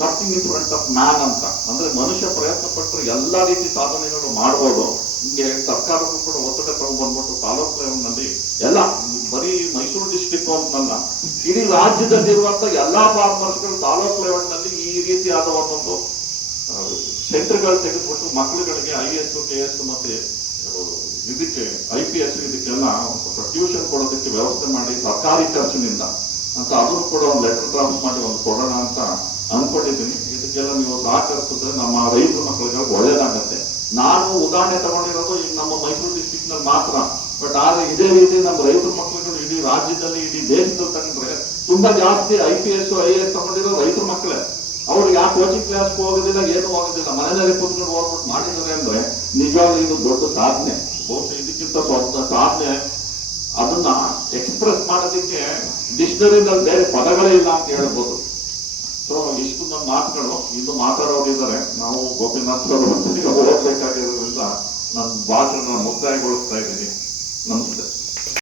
Nothing in front of man ಅಂತ. ಅಂದ್ರೆ ಮನುಷ್ಯ ಪ್ರಯತ್ನ ಪಟ್ಟರೆ ಎಲ್ಲಾ ರೀತಿ ಸಾಧನೆಗಳು ಮಾಡ್ಬೋದು. ಹಿಂಗೆ ಸರ್ಕಾರಕ್ಕೂ ಕೂಡ ಒತ್ತಡ ತಗೊಂಡ್ಬಂದ್ಬಿಟ್ಟು ತಾಲೂಕು ಲೆವೆಲ್ನಲ್ಲಿ ಎಲ್ಲ ಬರೀ ಮೈಸೂರು ಡಿಸ್ಟಿಕ್ ಅಂತಲ್ಲ ಇಡೀ ರಾಜ್ಯದಲ್ಲಿರುವಂತ ಎಲ್ಲಾ ಫಾರ್ಮರ್ಸ್ಗಳು ತಾಲೂಕು ಲೆವೆಲ್ನಲ್ಲಿ ಈ ರೀತಿಯಾದ ಒಂದೊಂದು ಸೆಂಟರ್ಗಳು ತೆಗೆದುಬಿಟ್ಟು ಮಕ್ಕಳುಗಳಿಗೆ ಐ ಎಸ್ ಕೆ ಎಸ್ ಮತ್ತೆ ಇದಕ್ಕೆ ಐ ಪಿ ಎಸ್ ಇದಕ್ಕೆಲ್ಲ ಟ್ಯೂಷನ್ ಕೊಡೋದಕ್ಕೆ ವ್ಯವಸ್ಥೆ ಮಾಡಿ ಸರ್ಕಾರಿ ಖರ್ಚಿನಿಂದ ಅಂತ ಅದನ್ನು ಕೂಡ ಒಂದು ಲೆಟರ್ ಡ್ರಾಫ್ಟ್ ಮಾಡಿ ಒಂದು ಕೊಡೋಣ ಅಂತ ಅನ್ಕೊಂಡಿದ್ದೀನಿ ಇದಕ್ಕೆಲ್ಲ ನೀವು ಸಹಕರಿಸಿದ್ರೆ ನಮ್ಮ ರೈತರ ಮಕ್ಕಳಿಗೆ ಒಳ್ಳೇದಾಗತ್ತೆ. ನಾನು ಉದಾಹರಣೆ ತಗೊಂಡಿರೋದು ಈಗ ನಮ್ಮ ಮೈಸೂರು ಡಿಸ್ಟಿಕ್ನಲ್ಲಿ ಮಾತ್ರ. ಬಟ್ ಆದ್ರೆ ಇದೇ ರೀತಿ ನಮ್ಮ ರೈತರ ಮಕ್ಕಳುಗಳು ಇಡೀ ರಾಜ್ಯದಲ್ಲಿ, ಇಡೀ ದೇಶದಲ್ಲಿ ತಗೊಂಡ್ರೆ ತುಂಬಾ ಜಾಸ್ತಿ I P S I S ತಗೊಂಡಿರೋ ರೈತರ ಮಕ್ಕಳೇ. ಅವ್ರು ಯಾವ ಕೋಚಿಂಗ್ ಕ್ಲಾಸ್ ಹೋಗೋದಿಲ್ಲ, ಏನು ಹೋಗೋದಿಲ್ಲ. ಮನೆಯಲ್ಲಿ ಕೂತ್ಕೊಂಡು ಹೋಗ್ಬಿಟ್ಟು ಮಾಡಿದ್ದಾರೆ ಅಂದ್ರೆ ನಿಜವಾಗ್ಲೂ ಇದು ದೊಡ್ಡ ಸಾಧನೆ. ಬಹುಶಃ ಇದಕ್ಕಿಂತ ಸಾಧನೆ ಅದನ್ನ ಎಕ್ಸ್ಪ್ರೆಸ್ ಮಾಡೋದಕ್ಕೆ ಡಿಕ್ಷನರಿನಲ್ಲಿ ಬೇರೆ ಪದಗಳೇ ಇಲ್ಲ ಅಂತ ಹೇಳ್ಬೋದು. ನಮ್ಮ ಮಾತುಗಳು ಇನ್ನು ಮಾತಾಡೋರಿದ್ದಾರೆ. ನಾವು ಗೋಪಿನಾಥ್ ಅವರು ಹೋಗ್ಬೇಕಾಗಿರೋದ್ರಿಂದ ನನ್ನ ಭಾಷಣ ಮುಕ್ತಾಯಗೊಳಿಸ್ತಾ ಇದ್ದೀನಿ. ನಮಸ್ತೆ.